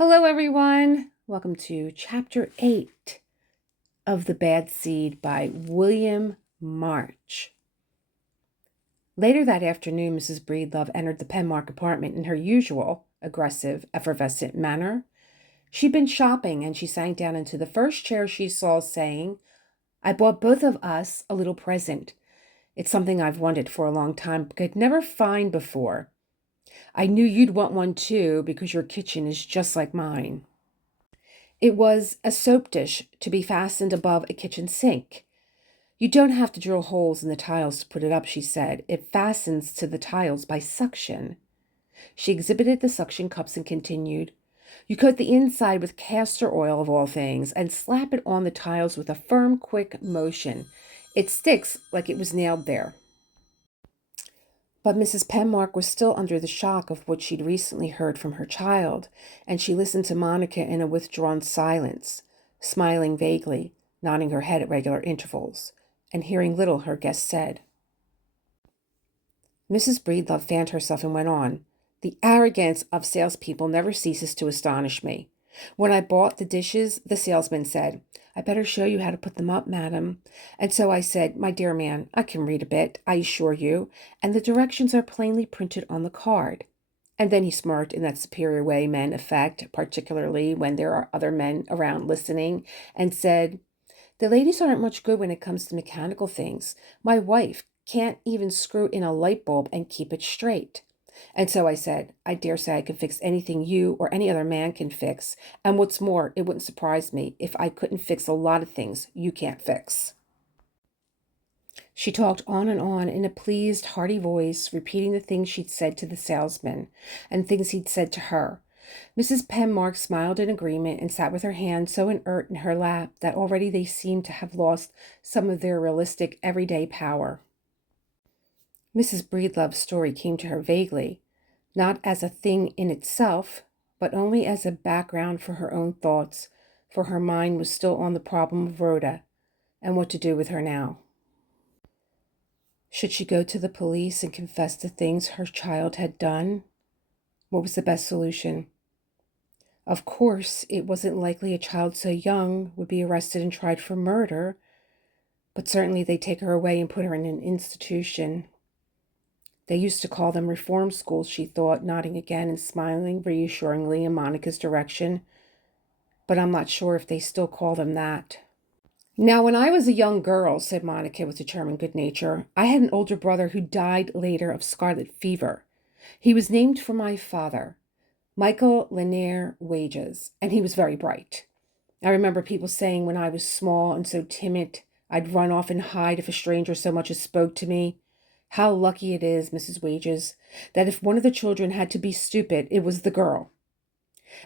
Hello, everyone. Welcome to Chapter 8 of The Bad Seed by William March. Later that afternoon, Mrs. Breedlove entered the Penmark apartment in her usual aggressive, effervescent manner. She'd been shopping, and she sank down into the first chair she saw, saying, "I bought both of us a little present. It's something I've wanted for a long time, but could never find before. I knew you'd want one too, because your kitchen is just like mine." It was a soap dish to be fastened above a kitchen sink. "You don't have to drill holes in the tiles to put it up," she said. "It fastens to the tiles by suction." She exhibited the suction cups and continued, "You coat the inside with castor oil of all things and slap it on the tiles with a firm, quick motion. It sticks like it was nailed there." But Mrs. Penmark was still under the shock of what she'd recently heard from her child, and she listened to Monica in a withdrawn silence, smiling vaguely, nodding her head at regular intervals, and hearing little her guest said. Mrs. Breedlove fanned herself and went on, "The arrogance of salespeople never ceases to astonish me. When I bought the dishes, the salesman said, 'I better show you how to put them up, madam.' And so I said, 'My dear man, I can read a bit, I assure you, and the directions are plainly printed on the card.' And then he smirked in that superior way men affect, particularly when there are other men around listening, and said, 'The ladies aren't much good when it comes to mechanical things. My wife can't even screw in a light bulb and keep it straight.' And so I said, 'I dare say I can fix anything you or any other man can fix. And what's more, it wouldn't surprise me if I couldn't fix a lot of things you can't fix.'" She talked on and on in a pleased, hearty voice, repeating the things she'd said to the salesman and things he'd said to her. Mrs. Penmark smiled in agreement and sat with her hands so inert in her lap that already they seemed to have lost some of their realistic, everyday power. Mrs. Breedlove's story came to her vaguely, not as a thing in itself, but only as a background for her own thoughts, for her mind was still on the problem of Rhoda and what to do with her now. Should she go to the police and confess the things her child had done? What was the best solution? Of course, it wasn't likely a child so young would be arrested and tried for murder, but certainly they'd take her away and put her in an institution. They used to call them reform schools, she thought, nodding again and smiling reassuringly in Monica's direction. But I'm not sure if they still call them that. "Now, when I was a young girl," said Monica with determined good nature, "I had an older brother who died later of scarlet fever. He was named for my father, Michael Lanier Wages, and he was very bright. I remember people saying when I was small and so timid, I'd run off and hide if a stranger so much as spoke to me. How lucky it is, Mrs. Wages, that if one of the children had to be stupid, it was the girl.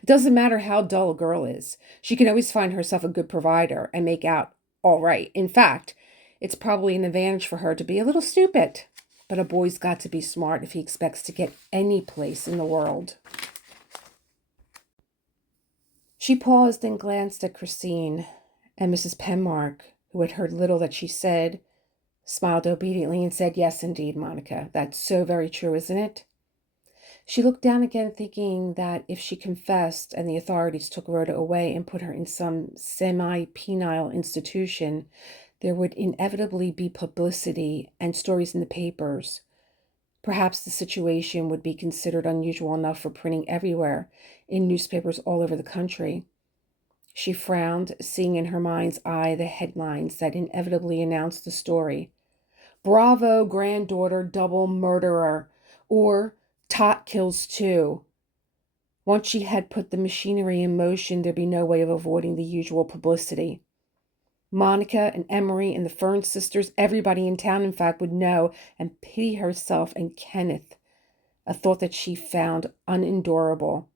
It doesn't matter how dull a girl is. She can always find herself a good provider and make out all right. In fact, it's probably an advantage for her to be a little stupid. But a boy's got to be smart if he expects to get any place in the world." She paused and glanced at Christine, and Mrs. Penmark, who had heard little that she said, smiled obediently and said, "Yes, indeed, Monica. That's so very true, isn't it?" She looked down again, thinking that if she confessed and the authorities took Rhoda away and put her in some semi-penile institution, there would inevitably be publicity and stories in the papers. Perhaps the situation would be considered unusual enough for printing everywhere, in newspapers all over the country. She frowned, seeing in her mind's eye the headlines that inevitably announced the story. "Bravo, granddaughter, double murderer," or "Tot kills two." Once she had put the machinery in motion, there'd be no way of avoiding the usual publicity. Monica and Emery and the Fern sisters, everybody in town, in fact, would know and pity herself and Kenneth, a thought that she found unendurable.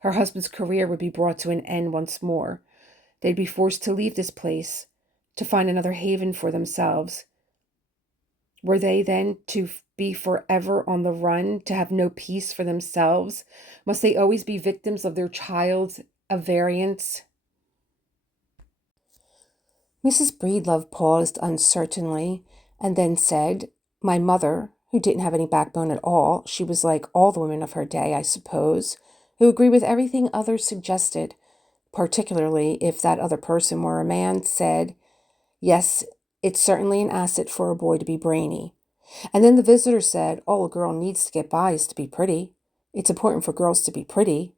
Her husband's career would be brought to an end once more. They'd be forced to leave this place, to find another haven for themselves. Were they then to be forever on the run, to have no peace for themselves? Must they always be victims of their child's variance? Mrs. Breedlove paused uncertainly and then said, "My mother, who didn't have any backbone at all, she was like all the women of her day, I suppose, who agree with everything others suggested, particularly if that other person were a man, said, yes, it's certainly an asset for a boy to be brainy. And then the visitor said, all a girl needs to get by is to be pretty. It's important for girls to be pretty.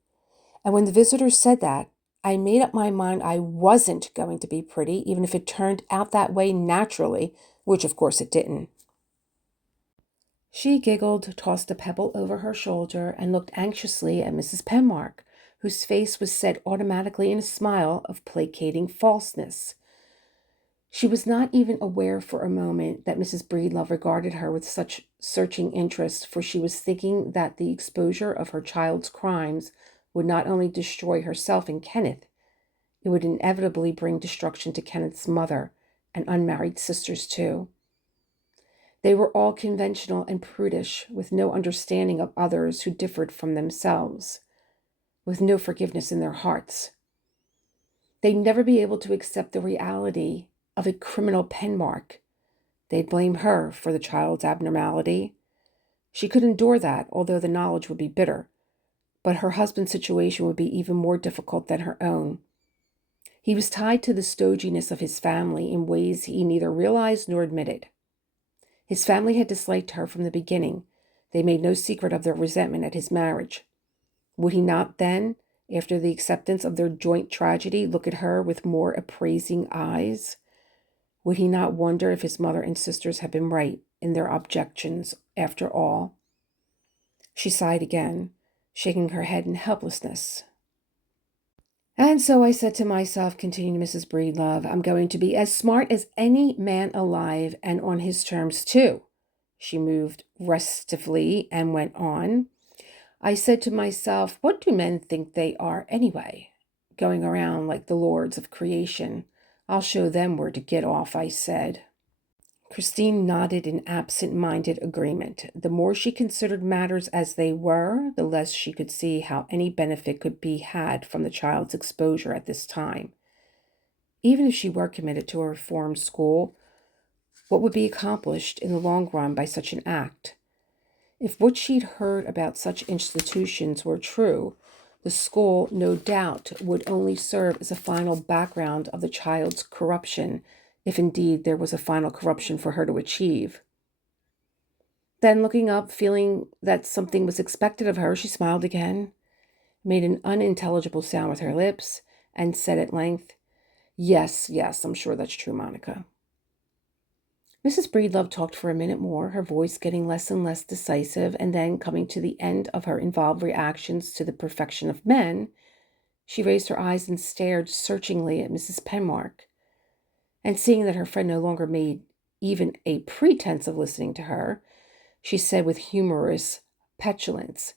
And when the visitor said that, I made up my mind I wasn't going to be pretty, even if it turned out that way naturally, which of course it didn't. She giggled, tossed a pebble over her shoulder, and looked anxiously at Mrs. Penmark, whose face was set automatically in a smile of placating falseness. She was not even aware for a moment that Mrs. Breedlove regarded her with such searching interest, for she was thinking that the exposure of her child's crimes would not only destroy herself and Kenneth, it would inevitably bring destruction to Kenneth's mother and unmarried sisters too. They were all conventional and prudish, with no understanding of others who differed from themselves, with no forgiveness in their hearts. They'd never be able to accept the reality of a criminal Penmark. They'd blame her for the child's abnormality. She could endure that, although the knowledge would be bitter. But her husband's situation would be even more difficult than her own. He was tied to the stoginess of his family in ways he neither realized nor admitted. His family had disliked her from the beginning. They made no secret of their resentment at his marriage. Would he not then, after the acceptance of their joint tragedy, look at her with more appraising eyes? Would he not wonder if his mother and sisters had been right in their objections after all? She sighed again, shaking her head in helplessness. And so I said to myself, continued Mrs. Breedlove, I'm going to be as smart as any man alive and on his terms too. She moved restively and went on. I said to myself, what do men think they are anyway? Going around like the lords of creation. I'll show them where to get off, I said. Christine nodded in absent-minded agreement. The more she considered matters as they were, the less she could see how any benefit could be had from the child's exposure at this time. Even if she were committed to a reform school, what would be accomplished in the long run by such an act? If what she'd heard about such institutions were true, the school, no doubt, would only serve as a final background of the child's corruption, if indeed there was a final corruption for her to achieve. Then, looking up, feeling that something was expected of her, she smiled again, made an unintelligible sound with her lips, and said at length, yes, I'm sure that's true, Monica. Mrs. Breedlove talked for a minute more, her voice getting less and less decisive, and then, coming to the end of her involved reactions to the perfection of men, she raised her eyes and stared searchingly at Mrs. Penmark. And seeing that her friend no longer made even a pretense of listening to her, she said with humorous petulance,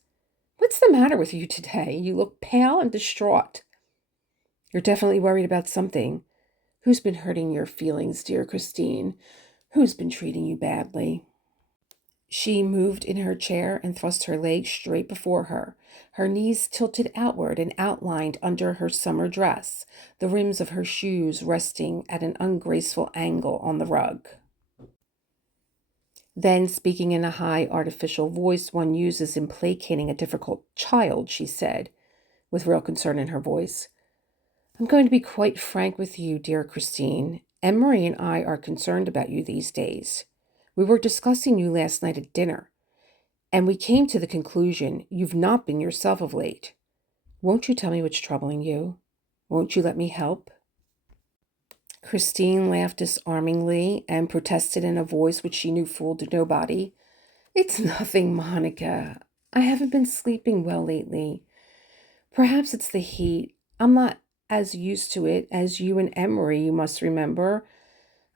what's the matter with you today? You look pale and distraught. You're definitely worried about something. Who's been hurting your feelings, dear Christine? Who's been treating you badly? She moved in her chair and thrust her legs straight before her, her knees tilted outward and outlined under her summer dress, the rims of her shoes resting at an ungraceful angle on the rug. Then, speaking in a high, artificial voice one uses in placating a difficult child, she said, with real concern in her voice, I'm going to be quite frank with you, dear Christine. Emery and I are concerned about you these days. We were discussing you last night at dinner, and we came to the conclusion you've not been yourself of late. Won't you tell me what's troubling you? Won't you let me help? Christine laughed disarmingly and protested in a voice which she knew fooled nobody. It's nothing, Monica. I haven't been sleeping well lately. Perhaps it's the heat. I'm not as used to it as you and Emery, you must remember.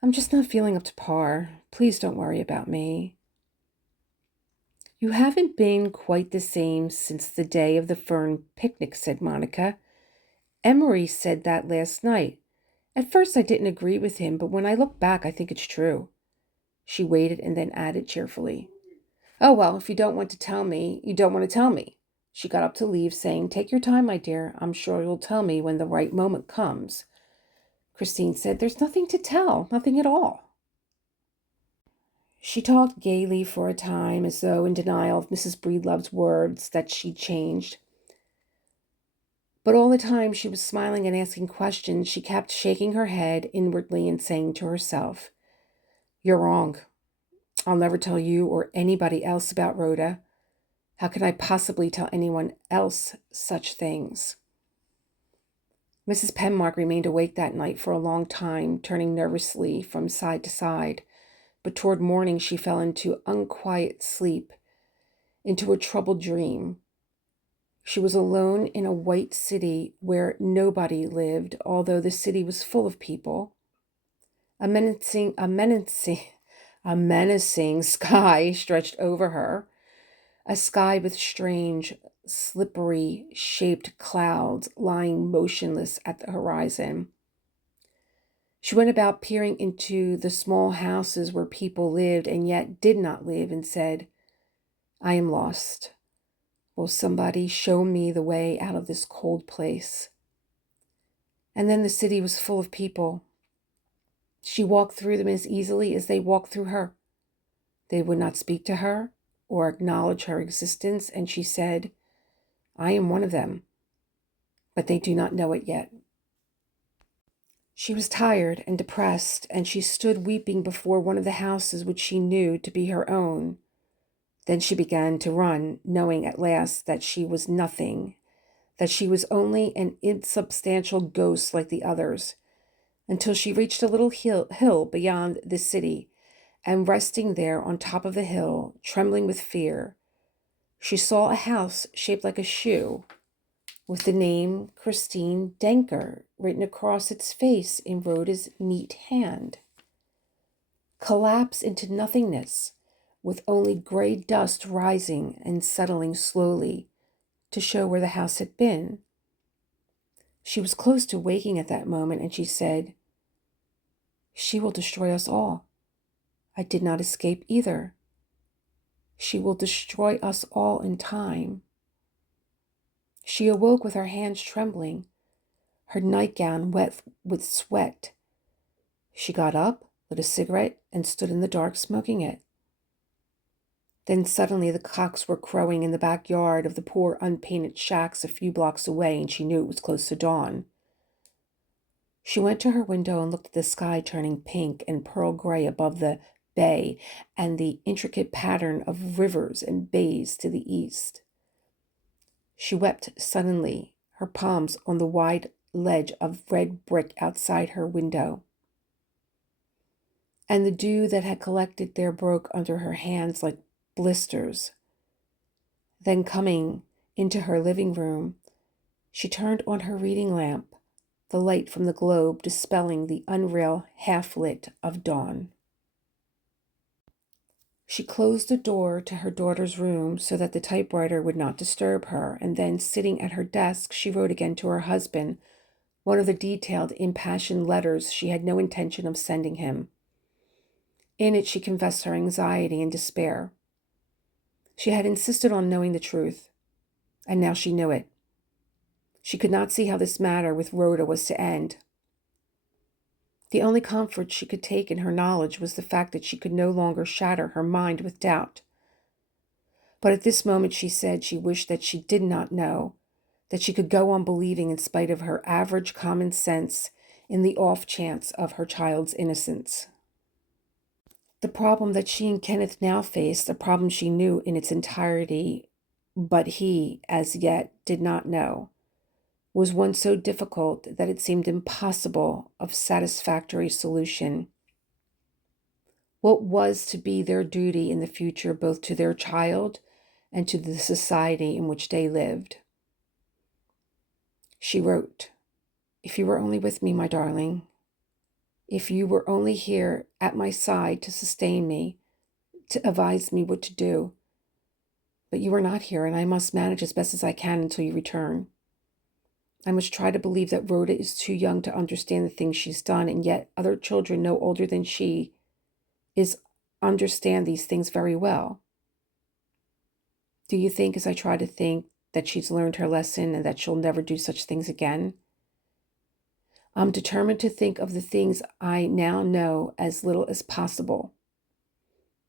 I'm just not feeling up to par. Please don't worry about me. You haven't been quite the same since the day of the Fern picnic, said Monica. Emery said that last night. At first I didn't agree with him, but when I look back, I think it's true. She waited and then added cheerfully, oh, well, if you don't want to tell me, you don't want to tell me. She got up to leave, saying, take your time, my dear. I'm sure you'll tell me when the right moment comes. Christine said, there's nothing to tell, nothing at all. She talked gaily for a time, as though in denial of Mrs. Breedlove's words that she'd changed. But all the time she was smiling and asking questions, she kept shaking her head inwardly and saying to herself, "You're wrong. I'll never tell you or anybody else about Rhoda. How can I possibly tell anyone else such things?" Mrs. Penmark remained awake that night for a long time, turning nervously from side to side, but toward morning she fell into unquiet sleep, into a troubled dream. She was alone in a white city where nobody lived, although the city was full of people. A menacing sky stretched over her, a sky with strange, slippery shaped clouds lying motionless at the horizon. She went about peering into the small houses where people lived and yet did not live and said, "I am lost. Will somebody show me the way out of this cold place?" And then the city was full of people. She walked through them as easily as they walked through her. They would not speak to her or acknowledge her existence, and she said, "I am one of them, but they do not know it yet." She was tired and depressed, and she stood weeping before one of the houses which she knew to be her own. Then she began to run, knowing at last that she was nothing, that she was only an insubstantial ghost like the others, until she reached a little hill beyond the city, and resting there on top of the hill, trembling with fear, she saw a house shaped like a shoe, with the name Christine Denker written across its face in Rhoda's neat hand, collapse into nothingness, with only gray dust rising and settling slowly to show where the house had been. She was close to waking at that moment, and she said, "She will destroy us all. I did not escape either. She will destroy us all in time." She awoke with her hands trembling, her nightgown wet with sweat. She got up, lit a cigarette, and stood in the dark smoking it. Then suddenly the cocks were crowing in the backyard of the poor unpainted shacks a few blocks away, and she knew it was close to dawn. She went to her window and looked at the sky turning pink and pearl gray above the bay and the intricate pattern of rivers and bays to the east. She wept suddenly, her palms on the wide ledge of red brick outside her window. And the dew that had collected there broke under her hands like blisters. Then coming into her living room, she turned on her reading lamp, the light from the globe dispelling the unreal half-lit of dawn. She closed the door to her daughter's room so that the typewriter would not disturb her, and then, sitting at her desk, she wrote again to her husband one of the detailed, impassioned letters she had no intention of sending him. In it, she confessed her anxiety and despair. She had insisted on knowing the truth, and now she knew it. She could not see how this matter with Rhoda was to end. The only comfort she could take in her knowledge was the fact that she could no longer shatter her mind with doubt. But at this moment she said she wished that she did not know, that she could go on believing in spite of her average common sense in the off chance of her child's innocence. The problem that she and Kenneth now faced, a problem she knew in its entirety, but he, as yet, did not know, was one so difficult that it seemed impossible of satisfactory solution. What was to be their duty in the future, both to their child and to the society in which they lived? She wrote, "If you were only with me, my darling, if you were only here at my side to sustain me, to advise me what to do. But you are not here, and I must manage as best as I can until you return. I must try to believe that Rhoda is too young to understand the things she's done, and yet other children no older than she is understand these things very well. Do you think, as I try to think, that she's learned her lesson and that she'll never do such things again? I'm determined to think of the things I now know as little as possible.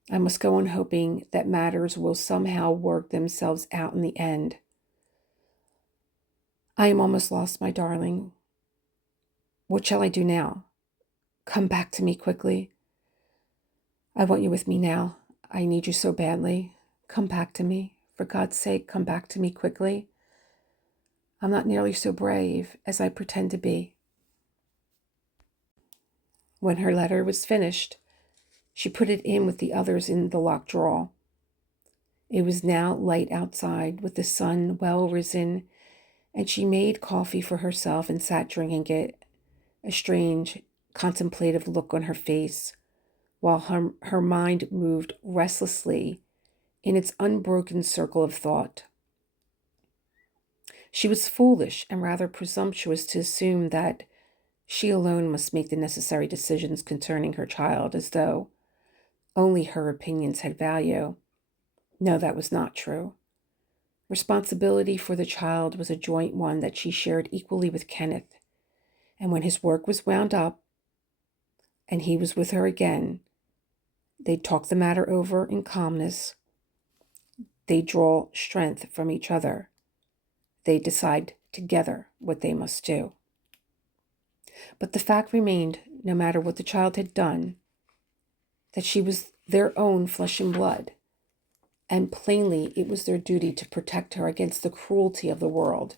I must go on hoping that matters will somehow work themselves out in the end. I am almost lost, my darling. What shall I do now? Come back to me quickly. I want you with me now. I need you so badly. Come back to me. For God's sake, come back to me quickly. I'm not nearly so brave as I pretend to be. When her letter was finished, she put it in with the others in the locked drawer. It was now light outside, with the sun well risen, and she made coffee for herself and sat drinking it, a strange, contemplative look on her face, while her mind moved restlessly in its unbroken circle of thought. She was foolish and rather presumptuous to assume that she alone must make the necessary decisions concerning her child, as though only her opinions had value. No, that was not true. Responsibility for the child was a joint one that she shared equally with Kenneth, and when his work was wound up and he was with her again, they'd talk the matter over in calmness. They'd draw strength from each other. They'd decide together what they must do. But the fact remained, no matter what the child had done, that she was their own flesh and blood, and plainly it was their duty to protect her against the cruelty of the world.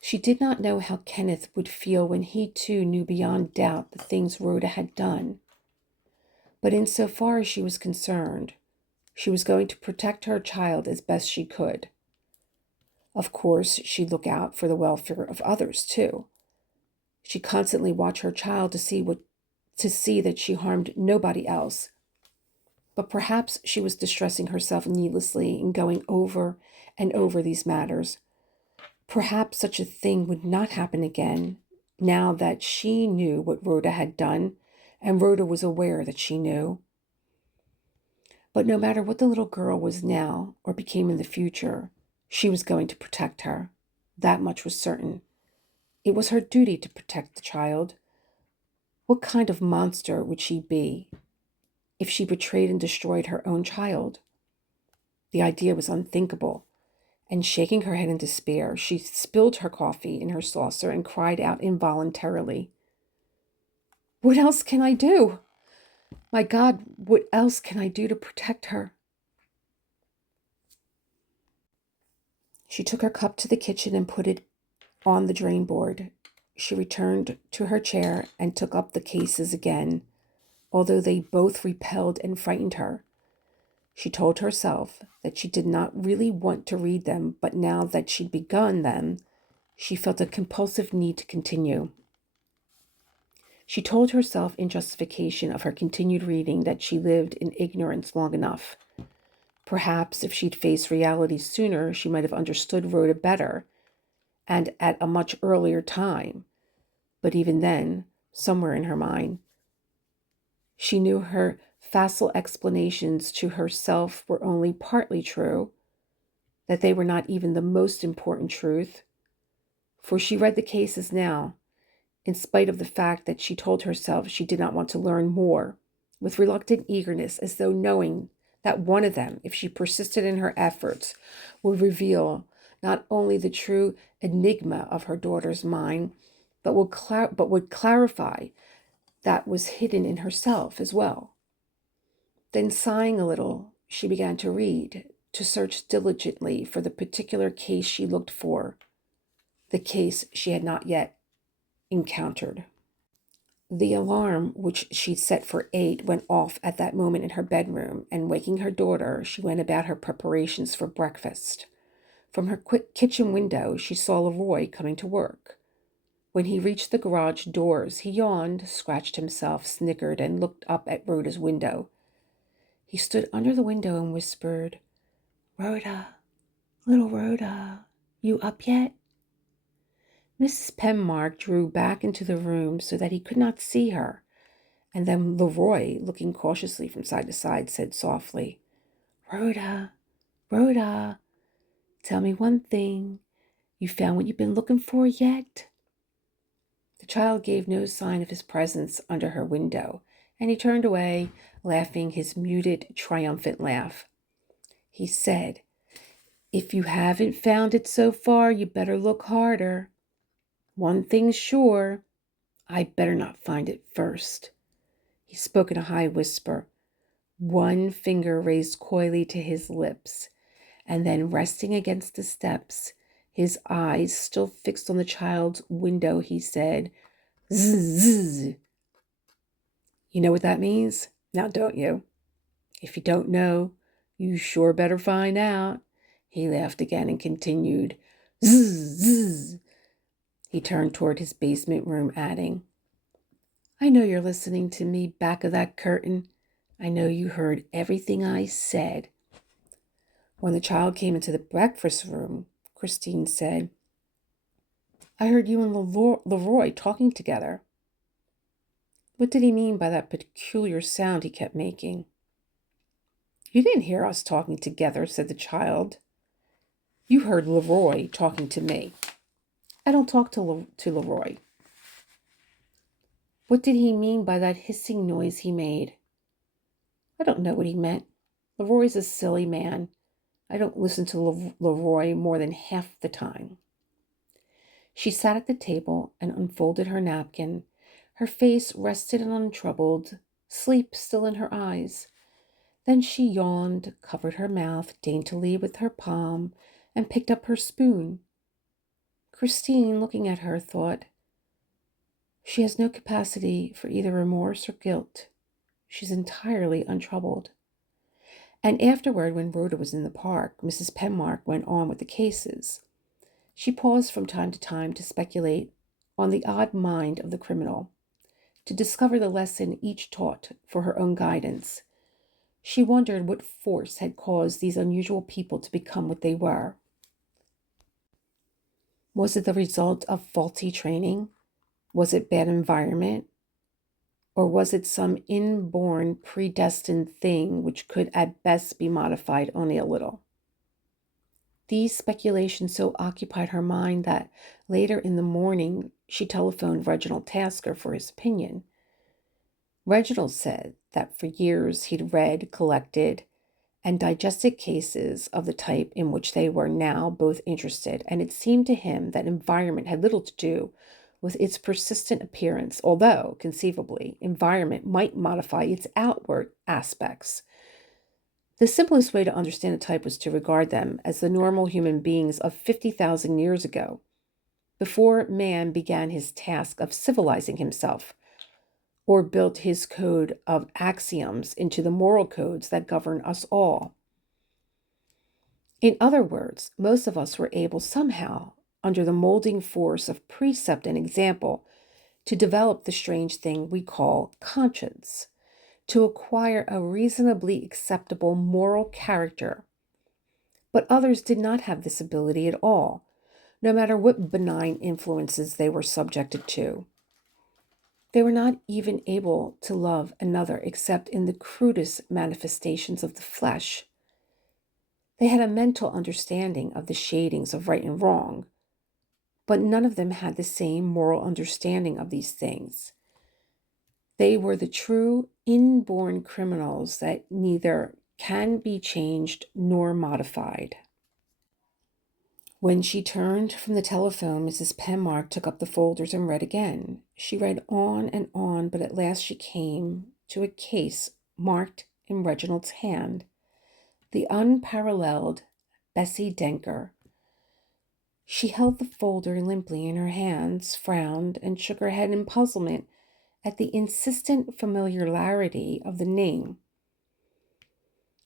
She did not know how Kenneth would feel when he too knew beyond doubt the things Rhoda had done. But insofar as she was concerned, she was going to protect her child as best she could. Of course, she'd look out for the welfare of others too. She constantly watched her child to see that she harmed nobody else. But perhaps she was distressing herself needlessly in going over and over these matters. Perhaps such a thing would not happen again, now that she knew what Rhoda had done, and Rhoda was aware that she knew. But no matter what the little girl was now or became in the future, she was going to protect her. That much was certain. It was her duty to protect the child. What kind of monster would she be if she betrayed and destroyed her own child? The idea was unthinkable, and shaking her head in despair, she spilled her coffee in her saucer and cried out involuntarily, "What else can I do? My God, what else can I do to protect her?" She took her cup to the kitchen and put it on the drain board. She returned to her chair and took up the cases again, although they both repelled and frightened her. She told herself that she did not really want to read them, but now that she'd begun them, she felt a compulsive need to continue. She told herself in justification of her continued reading that she lived in ignorance long enough. Perhaps if she'd faced reality sooner, she might have understood Rhoda better and at a much earlier time. But even then, somewhere in her mind, she knew her facile explanations to herself were only partly true, that they were not even the most important truth. For she read the cases now, in spite of the fact that she told herself she did not want to learn more, with reluctant eagerness, as though knowing that one of them, if she persisted in her efforts, would reveal not only the true enigma of her daughter's mind, but would clarify that was hidden in herself as well. Then, sighing a little, she began to read, to search diligently for the particular case she looked for, the case she had not yet encountered. The alarm, which she'd set for 8, went off at that moment in her bedroom, and waking her daughter, she went about her preparations for breakfast. From her quick kitchen window, she saw Leroy coming to work. When he reached the garage doors, he yawned, scratched himself, snickered, and looked up at Rhoda's window. He stood under the window and whispered, "Rhoda, little Rhoda, you up yet?" Mrs. Penmark drew back into the room so that he could not see her, and then Leroy, looking cautiously from side to side, said softly, "Rhoda, Rhoda, tell me one thing. You found what you've been looking for yet?" The child gave no sign of his presence under her window, and he turned away, laughing his muted, triumphant laugh. He said, If you haven't found it so far, you better look harder. One thing's sure, I better not find it first. He spoke in a high whisper, one finger raised coyly to his lips, and then resting against the steps, his eyes still fixed on the child's window, he said, "Zzz, zzz." You know what that means? Now don't you? If you don't know, you sure better find out. He laughed again and continued, "Zzz, zzz." He turned toward his basement room, adding, I know you're listening to me back of that curtain. I know you heard everything I said. When the child came into the breakfast room, Christine said, I heard you and Leroy talking together. What did he mean by that peculiar sound he kept making? You didn't hear us talking together, said the child. You heard Leroy talking to me. I don't talk to Leroy. What did he mean by that hissing noise he made? I don't know what he meant. Leroy's a silly man. I don't listen to Leroy more than half the time. She sat at the table and unfolded her napkin. Her face rested and untroubled, sleep still in her eyes. Then she yawned, covered her mouth daintily with her palm, and picked up her spoon. Christine, looking at her, thought, she has no capacity for either remorse or guilt. She's entirely untroubled. And afterward, when Rhoda was in the park, Mrs. Penmark went on with the cases. She paused from time to time to speculate on the odd mind of the criminal, to discover the lesson each taught for her own guidance. She wondered what force had caused these unusual people to become what they were. Was it the result of faulty training? Was it bad environment? Or was it some inborn, predestined thing which could at best be modified only a little? These speculations so occupied her mind that later in the morning she telephoned Reginald Tasker for his opinion. Reginald said that for years he'd read, collected, and digested cases of the type in which they were now both interested, and it seemed to him that environment had little to do with its persistent appearance, although, conceivably, environment might modify its outward aspects. The simplest way to understand a type was to regard them as the normal human beings of 50,000 years ago, before man began his task of civilizing himself, or built his code of axioms into the moral codes that govern us all. In other words, most of us were able somehow, under the molding force of precept and example, to develop the strange thing we call conscience, to acquire a reasonably acceptable moral character. But others did not have this ability at all, no matter what benign influences they were subjected to. They were not even able to love another except in the crudest manifestations of the flesh. They had a mental understanding of the shadings of right and wrong, but none of them had the same moral understanding of these things. They were the true inborn criminals that neither can be changed nor modified. When she turned from the telephone, Mrs. Penmark took up the folders and read again. She read on, but at last she came to a case marked in Reginald's hand, the unparalleled Bessie Denker. She held the folder limply in her hands, frowned, and shook her head in puzzlement at the insistent familiarity of the name.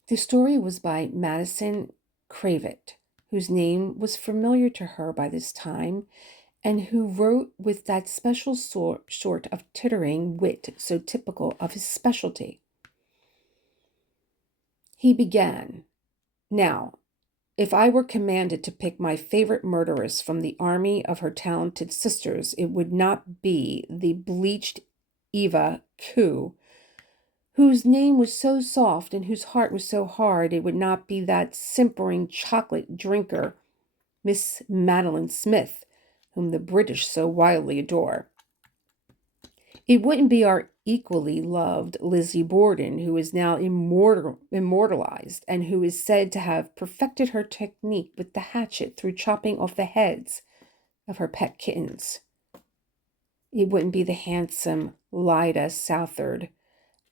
The story was by Madison Cravett, whose name was familiar to her by this time, and who wrote with that special sort of tittering wit so typical of his specialty. He began, Now, if I were commanded to pick my favorite murderess from the army of her talented sisters, it would not be the bleached Eva Koo, whose name was so soft and whose heart was so hard. It would not be that simpering chocolate drinker, Miss Madeline Smith, whom the British so wildly adore. It wouldn't be our equally loved Lizzie Borden, who is now immortalized and who is said to have perfected her technique with the hatchet through chopping off the heads of her pet kittens. It wouldn't be the handsome Lyda Southard,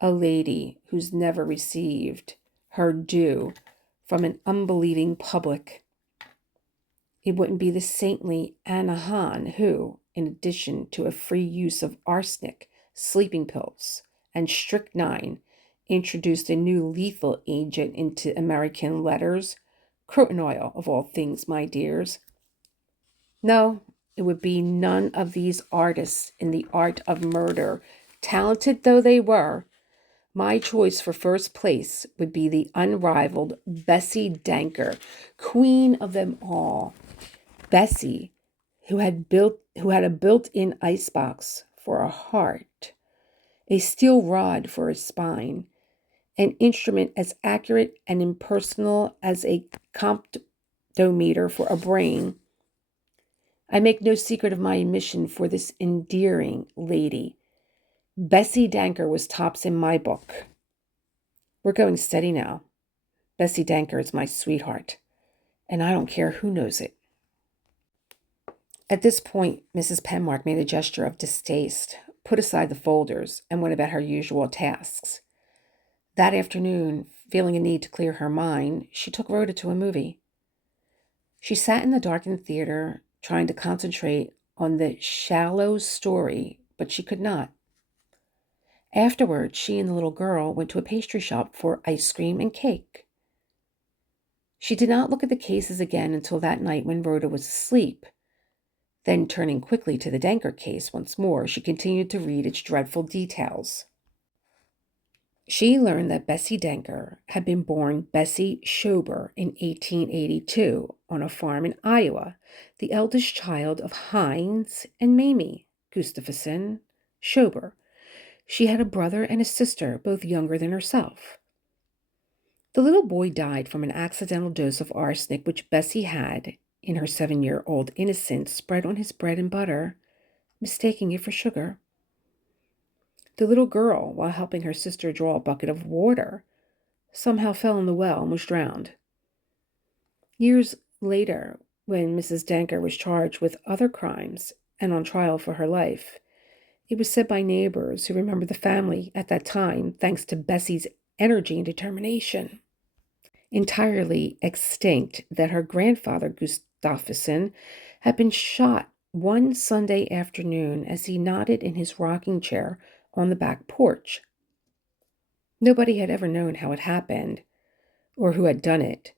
a lady who's never received her due from an unbelieving public. It wouldn't be the saintly Anna Hahn who, in addition to a free use of arsenic, sleeping pills, and strychnine, introduced a new lethal agent into American letters, croton oil of all things, my dears. No, it would be none of these artists in the art of murder, talented though they were. My choice for first place would be the unrivaled Bessie Danker, queen of them all. Bessie, who had a built-in icebox for a heart, a steel rod for a spine, an instrument as accurate and impersonal as a comptometer for a brain. I make no secret of my admission for this endearing lady. Bessie Danker was tops in my book. We're going steady now. Bessie Danker is my sweetheart, and I don't care who knows it. At this point, Mrs. Penmark made a gesture of distaste, put aside the folders, and went about her usual tasks. That afternoon, feeling a need to clear her mind, she took Rhoda to a movie. She sat in the darkened theater, trying to concentrate on the shallow story, but she could not. Afterward, she and the little girl went to a pastry shop for ice cream and cake. She did not look at the cases again until that night when Rhoda was asleep. Then, turning quickly to the Danker case once more, she continued to read its dreadful details. She learned that Bessie Danker had been born Bessie Schober in 1882 on a farm in Iowa, the eldest child of Heinz and Mamie Gustafson Schober. She had a brother and a sister, both younger than herself. The little boy died from an accidental dose of arsenic which Bessie had, in her 7-year-old innocence, spread on his bread and butter, mistaking it for sugar. The little girl, while helping her sister draw a bucket of water, somehow fell in the well and was drowned. Years later, when Mrs. Danker was charged with other crimes and on trial for her life, it was said by neighbors who remembered the family at that time, thanks to Bessie's energy and determination, entirely extinct, that her grandfather, Gustafson, had been shot one Sunday afternoon as he nodded in his rocking chair on the back porch. Nobody had ever known how it happened or who had done it.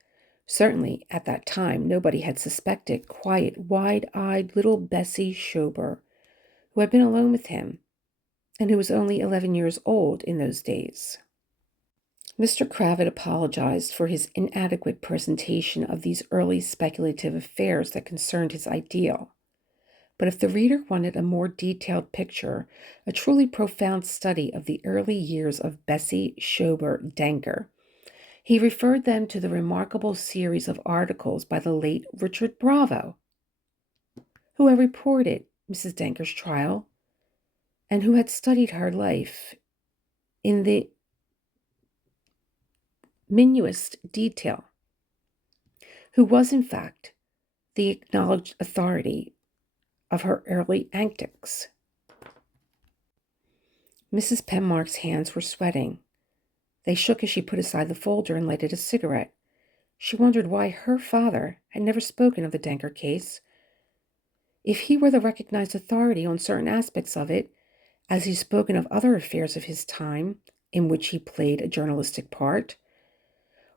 Certainly, at that time, nobody had suspected quiet, wide-eyed little Bessie Schober, who had been alone with him and who was only 11 years old in those days. Mr. Cravat apologized for his inadequate presentation of these early speculative affairs that concerned his ideal. But if the reader wanted a more detailed picture, a truly profound study of the early years of Bessie Schober Danker, he referred them to the remarkable series of articles by the late Richard Bravo, who had reported Mrs. Danker's trial and who had studied her life in the minutest detail, who was, in fact, the acknowledged authority of her early antics. Mrs. Penmark's hands were sweating. They shook as she put aside the folder and lighted a cigarette. She wondered why her father had never spoken of the Danker case. If he were the recognized authority on certain aspects of it, as he's spoken of other affairs of his time in which he played a journalistic part,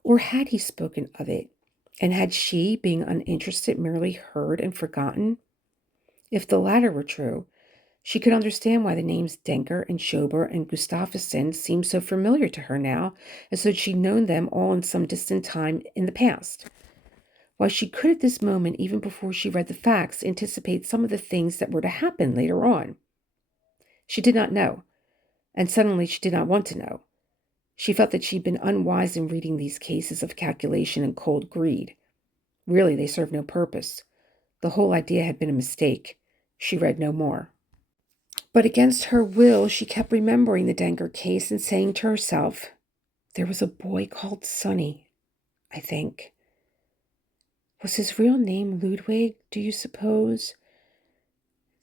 or had he spoken of it, and had she, being uninterested, merely heard and forgotten? If the latter were true, she could understand why the names Danker and Schober and Gustafson seemed so familiar to her now, as though she'd known them all in some distant time in the past. Why she could at this moment, even before she read the facts, anticipate some of the things that were to happen later on. She did not know, and suddenly she did not want to know. She felt that she'd been unwise in reading these cases of calculation and cold greed. Really, they served no purpose. The whole idea had been a mistake. She read no more. But against her will, she kept remembering the Denker case and saying to herself, there was a boy called Sonny, I think. Was his real name Ludwig, do you suppose?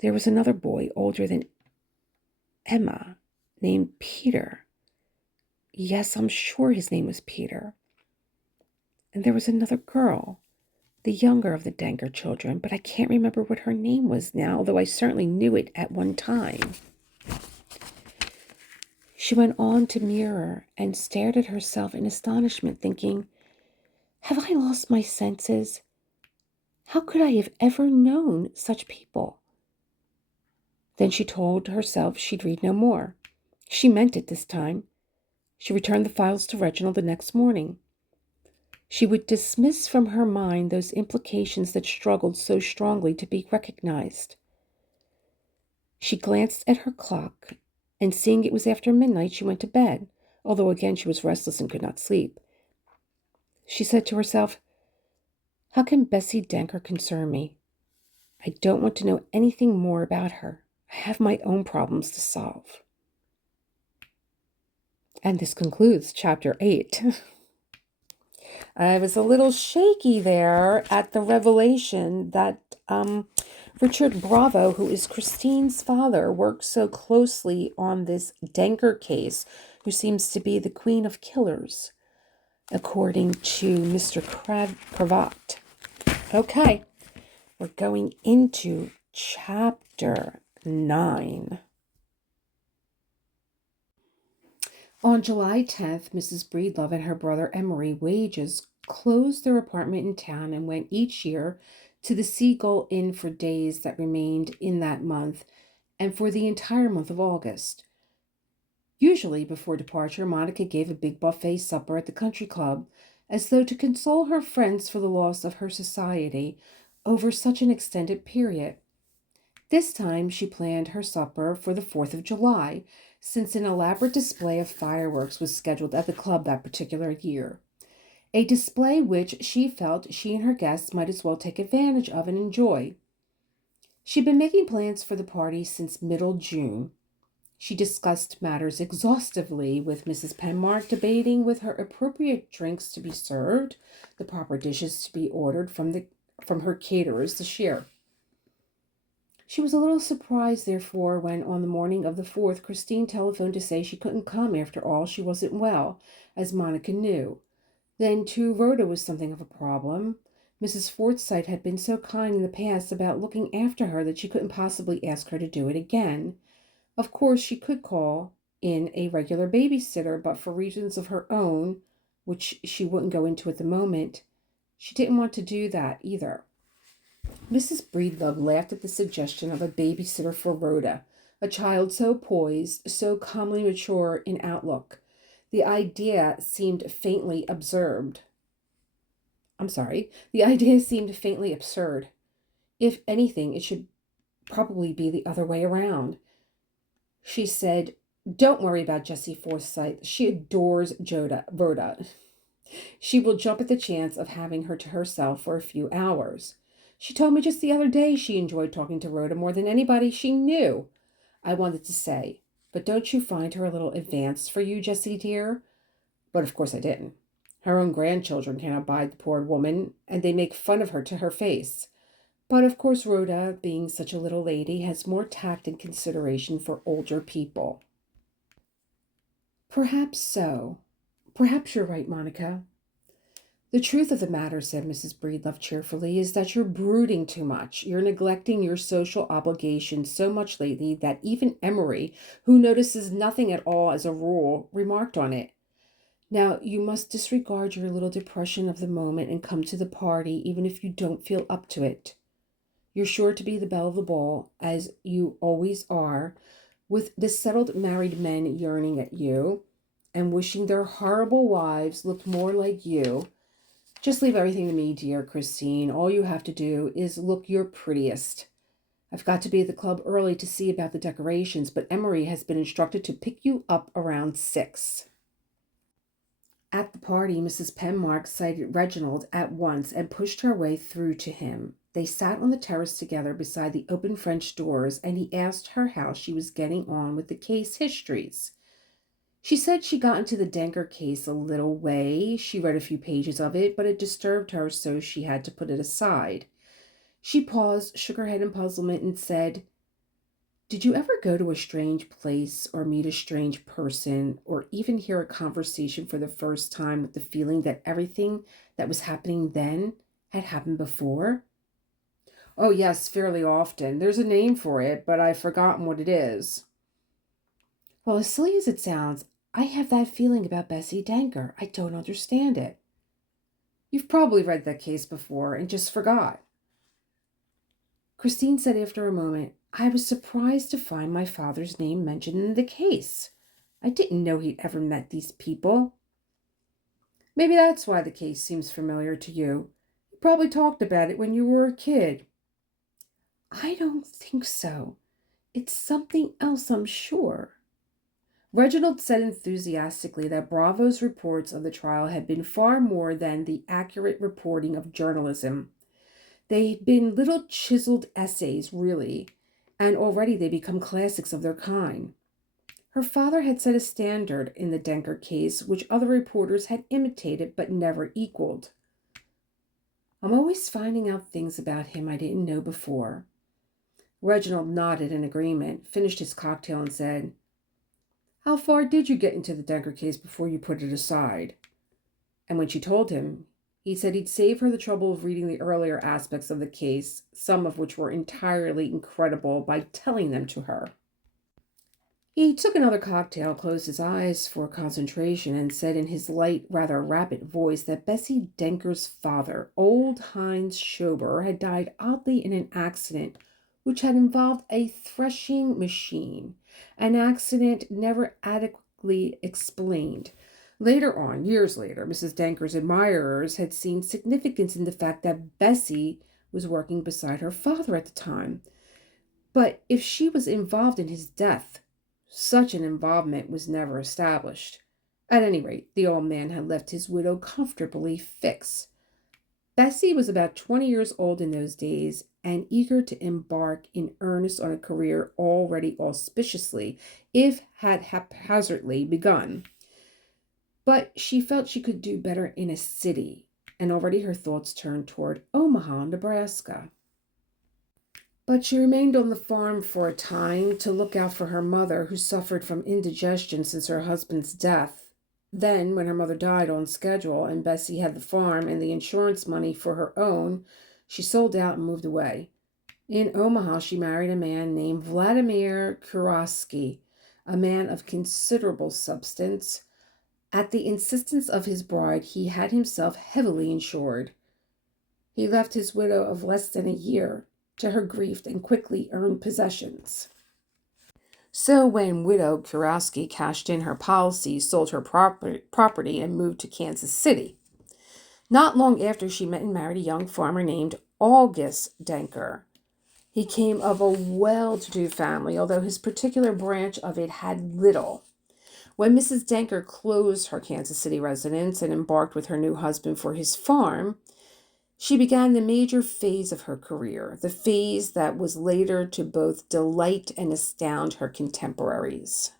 There was another boy older than Emma named Peter. Yes, I'm sure his name was Peter. And there was another girl, the younger of the Denker children, but I can't remember what her name was now, although I certainly knew it at one time. She went on to mirror and stared at herself in astonishment, thinking, have I lost my senses? How could I have ever known such people? Then she told herself she'd read no more. She meant it this time. She returned the files to Reginald the next morning. She would dismiss from her mind those implications that struggled so strongly to be recognized. She glanced at her clock, and seeing it was after midnight, she went to bed, although again she was restless and could not sleep. She said to herself, how can Bessie Denker concern me? I don't want to know anything more about her. I have my own problems to solve. And this concludes Chapter 8. I was a little shaky there at the revelation that Richard Bravo, who is Christine's father, worked so closely on this Denker case, who seems to be the queen of killers, according to Mr. Cravat. Okay, we're going into Chapter 9. On July 10th, Mrs. Breedlove and her brother Emery Wages closed their apartment in town and went each year to the Seagull Inn for days that remained in that month and for the entire month of August. Usually, before departure, Monica gave a big buffet supper at the country club, as though to console her friends for the loss of her society over such an extended period. This time she planned her supper for the 4th of July, since an elaborate display of fireworks was scheduled at the club that particular year. A display which she felt she and her guests might as well take advantage of and enjoy. She'd been making plans for the party since middle June. She discussed matters exhaustively with Mrs. Penmark, debating with her appropriate drinks to be served, the proper dishes to be ordered from her caterers to share. She was a little surprised, therefore, when on the morning of the 4th, Christine telephoned to say she couldn't come. After all, she wasn't well, as Monica knew. Then, too, Rhoda was something of a problem. Mrs. Forsythe had been so kind in the past about looking after her that she couldn't possibly ask her to do it again. Of course, she could call in a regular babysitter, but for reasons of her own, which she wouldn't go into at the moment, she didn't want to do that either. Mrs. Breedlove laughed at the suggestion of a babysitter for Rhoda, a child so poised, so calmly mature in outlook. The idea seemed faintly absurd. If anything, it should probably be the other way around. She said, don't worry about Jessie Forsythe. She adores Rhoda. She will jump at the chance of having her to herself for a few hours. She told me just the other day she enjoyed talking to Rhoda more than anybody she knew. I wanted to say, but don't you find her a little advanced for you, Jessie dear? But of course I didn't. Her own grandchildren can't abide the poor woman, and they make fun of her to her face. But of course Rhoda, being such a little lady, has more tact and consideration for older people. Perhaps so. Perhaps you're right, Monica. The truth of the matter, said Mrs. Breedlove cheerfully, is that you're brooding too much. You're neglecting your social obligations so much lately that even Emery, who notices nothing at all as a rule, remarked on it. Now, you must disregard your little depression of the moment and come to the party, even if you don't feel up to it. You're sure to be the belle of the ball, as you always are, with the settled married men yearning at you and wishing their horrible wives looked more like you. Just leave everything to me, dear Christine. All you have to do is look your prettiest. I've got to be at the club early to see about the decorations, but Emery has been instructed to pick you up around 6. At the party, Mrs. Penmark sighted Reginald at once and pushed her way through to him. They sat on the terrace together beside the open French doors, and he asked her how she was getting on with the case histories. She said she got into the Denker case a little way. She read a few pages of it, but it disturbed her, so she had to put it aside. She paused, shook her head in puzzlement, and said, "Did you ever go to a strange place or meet a strange person or even hear a conversation for the first time with the feeling that everything that was happening then had happened before?" "Oh, yes, fairly often. There's a name for it, but I've forgotten what it is." "Well, as silly as it sounds, I have that feeling about Bessie Denker. I don't understand it." "You've probably read that case before and just forgot." Christine said after a moment, "I was surprised to find my father's name mentioned in the case. I didn't know he'd ever met these people." "Maybe that's why the case seems familiar to you. You probably talked about it when you were a kid." "I don't think so. It's something else, I'm sure." Reginald said enthusiastically that Bravo's reports of the trial had been far more than the accurate reporting of journalism. They'd been little chiseled essays, really, and already they become classics of their kind. Her father had set a standard in the Denker case which other reporters had imitated but never equaled. "I'm always finding out things about him I didn't know before." Reginald nodded in agreement, finished his cocktail, and said, "How far did you get into the Denker case before you put it aside?" And when she told him, he said he'd save her the trouble of reading the earlier aspects of the case, some of which were entirely incredible, by telling them to her. He took another cocktail, closed his eyes for concentration, and said in his light, rather rapid voice that Bessie Denker's father, old Heinz Schober, had died oddly in an accident which had involved a threshing machine, an accident never adequately explained. Later on, years later, Mrs. Denker's admirers had seen significance in the fact that Bessie was working beside her father at the time. But if she was involved in his death, such an involvement was never established. At any rate, the old man had left his widow comfortably fixed. Bessie was about 20 years old in those days and eager to embark in earnest on a career already auspiciously, if had haphazardly begun. But she felt she could do better in a city, and already her thoughts turned toward Omaha, Nebraska. But she remained on the farm for a time to look out for her mother, who suffered from indigestion since her husband's death. Then, when her mother died on schedule and Bessie had the farm and the insurance money for her own, she sold out and moved away. In Omaha, she married a man named Vladimir Kurowski, a man of considerable substance. At the insistence of his bride, he had himself heavily insured. He left his widow of less than a year to her grief and quickly earned possessions. So when widow Kurowski cashed in her policy, sold her property, and moved to Kansas City. Not long after, she met and married a young farmer named August Denker. He came of a well-to-do family, although his particular branch of it had little. When Mrs. Denker closed her Kansas City residence and embarked with her new husband for his farm, she began the major phase of her career, the phase that was later to both delight and astound her contemporaries.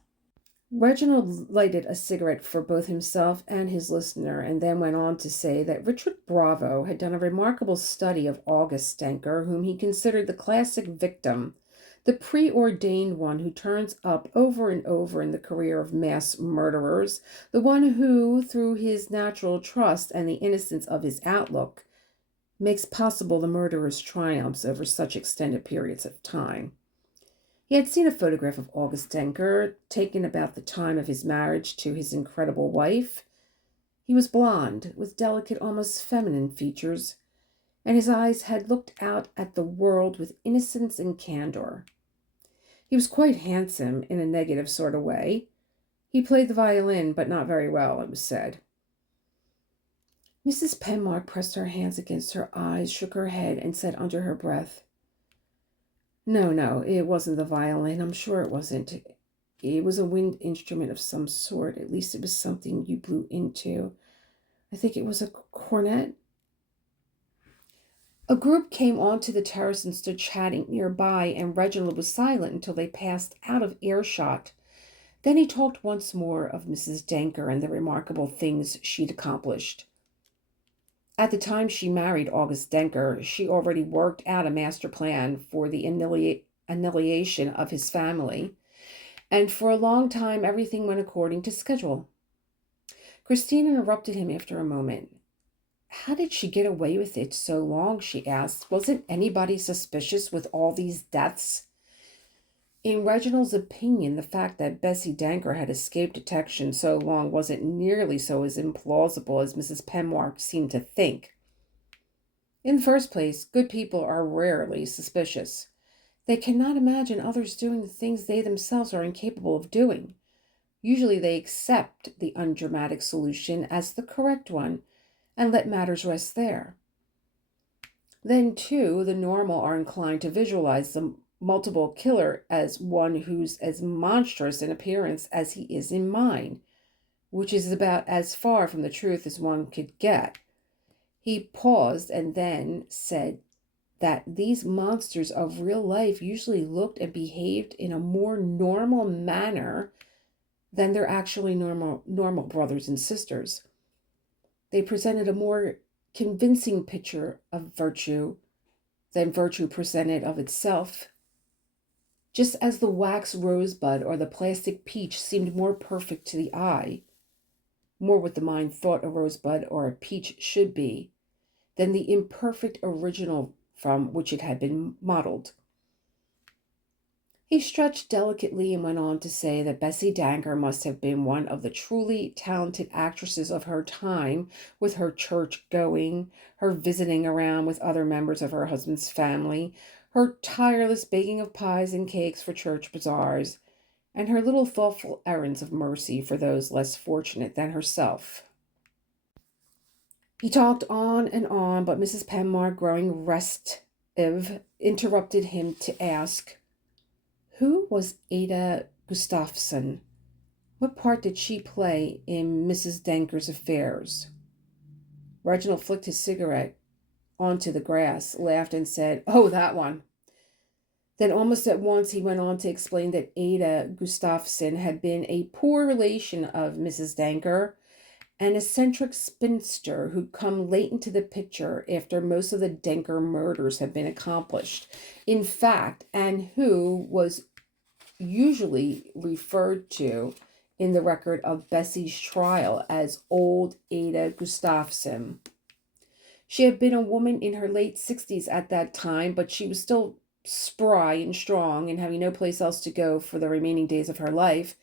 Reginald lighted a cigarette for both himself and his listener, and then went on to say that Richard Bravo had done a remarkable study of August Denker, whom he considered the classic victim, the preordained one who turns up over and over in the career of mass murderers, the one who, through his natural trust and the innocence of his outlook, makes possible the murderer's triumphs over such extended periods of time. He had seen a photograph of August Denker, taken about the time of his marriage to his incredible wife. He was blond, with delicate, almost feminine features, and his eyes had looked out at the world with innocence and candor. He was quite handsome in a negative sort of way. He played the violin, but not very well, it was said. Mrs. Penmark pressed her hands against her eyes, shook her head, and said under her breath, No, it wasn't the violin. I'm sure it wasn't. It was a wind instrument of some sort. At least it was something you blew into. I think it was a cornet." A group came onto the terrace and stood chatting nearby, and Reginald was silent until they passed out of earshot. Then he talked once more of Mrs. Denker and the remarkable things she'd accomplished. At the time she married August Denker, she already worked out a master plan for the annihilation of his family, and for a long time everything went according to schedule. Christine interrupted him after a moment. How did she get away with it so long? She asked. Wasn't anybody suspicious with all these deaths? In Reginald's opinion, the fact that Bessie Denker had escaped detection so long wasn't nearly so as implausible as Mrs. Penmark seemed to think. In the first place, good people are rarely suspicious. They cannot imagine others doing the things they themselves are incapable of doing. Usually they accept the undramatic solution as the correct one and let matters rest there. Then, too, the normal are inclined to visualize the multiple killer as one who's as monstrous in appearance as he is in mind, which is about as far from the truth as one could get. He paused and then said that these monsters of real life usually looked and behaved in a more normal manner than their actually normal brothers and sisters. They presented a more convincing picture of virtue than virtue presented of itself. Just as the wax rosebud or the plastic peach seemed more perfect to the eye, more what the mind thought a rosebud or a peach should be, than the imperfect original from which it had been modeled. He stretched delicately and went on to say that Bessie Denker must have been one of the truly talented actresses of her time, with her church going, her visiting around with other members of her husband's family, her tireless baking of pies and cakes for church bazaars, and her little thoughtful errands of mercy for those less fortunate than herself. He talked on, but Mrs. Penmark, growing restive, interrupted him to ask, who was Ada Gustafsson? What part did she play in Mrs. Denker's affairs? Reginald flicked his cigarette onto the grass, laughed, and said, oh, that one. Then almost at once he went on to explain that Ada Gustafsson had been a poor relation of Mrs. Denker, an eccentric spinster who'd come late into the picture after most of the Denker murders had been accomplished. In fact, and who was usually referred to in the record of Bessie's trial as old Ada Gustafsson. She had been a woman in her late 60s at that time, but she was still spry and strong, and having no place else to go for the remaining days of her life,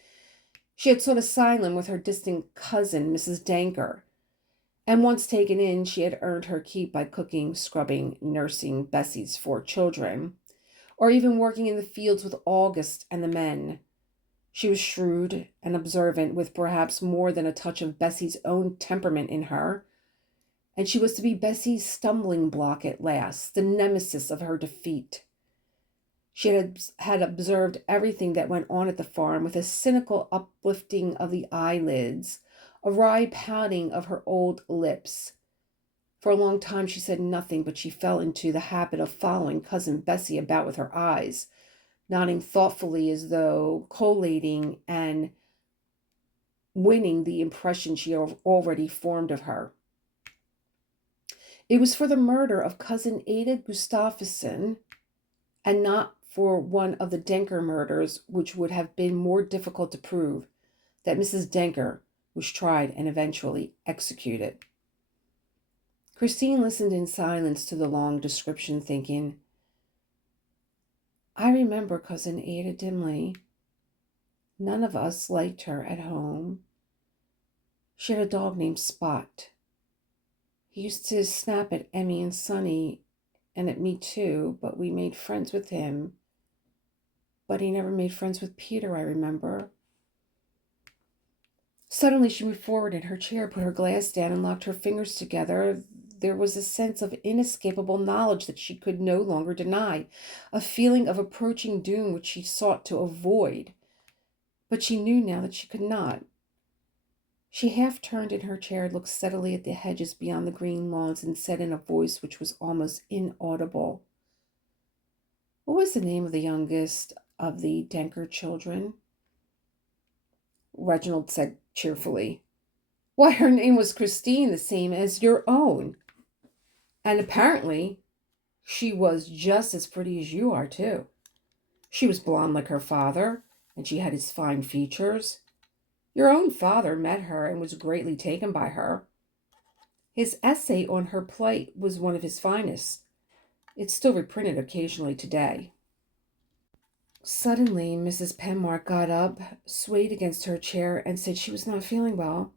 she had sought asylum with her distant cousin, Mrs. Denker, and once taken in, she had earned her keep by cooking, scrubbing, nursing Bessie's 4 children, or even working in the fields with August and the men. She was shrewd and observant, with perhaps more than a touch of Bessie's own temperament in her, and she was to be Bessie's stumbling block at last, the nemesis of her defeat. She had observed everything that went on at the farm with a cynical uplifting of the eyelids, a wry pouting of her old lips. For a long time she said nothing, but she fell into the habit of following Cousin Bessie about with her eyes, nodding thoughtfully as though collating and winning the impression she already formed of her. It was for the murder of Cousin Ada Gustafsson, and not for one of the Denker murders, which would have been more difficult to prove, that Mrs. Denker was tried and eventually executed. Christine listened in silence to the long description, thinking, I remember Cousin Ada dimly. None of us liked her at home. She had a dog named Spot. He used to snap at Emmy and Sonny, and at me too, but we made friends with him. But he never made friends with Peter, I remember. Suddenly she moved forward in her chair, put her glass down, and locked her fingers together. There was a sense of inescapable knowledge that she could no longer deny, a feeling of approaching doom which she sought to avoid. But she knew now that she could not. She half turned in her chair, looked steadily at the hedges beyond the green lawns, and said in a voice which was almost inaudible, "What was the name of the youngest of the Denker children?" Reginald said cheerfully, "Why, her name was Christine, the same as your own. And apparently she was just as pretty as you are, too. She was blonde like her father, and she had his fine features. Your own father met her and was greatly taken by her. His essay on her plight was one of his finest. It's still reprinted occasionally today." Suddenly, Mrs. Penmark got up, swayed against her chair, and said she was not feeling well.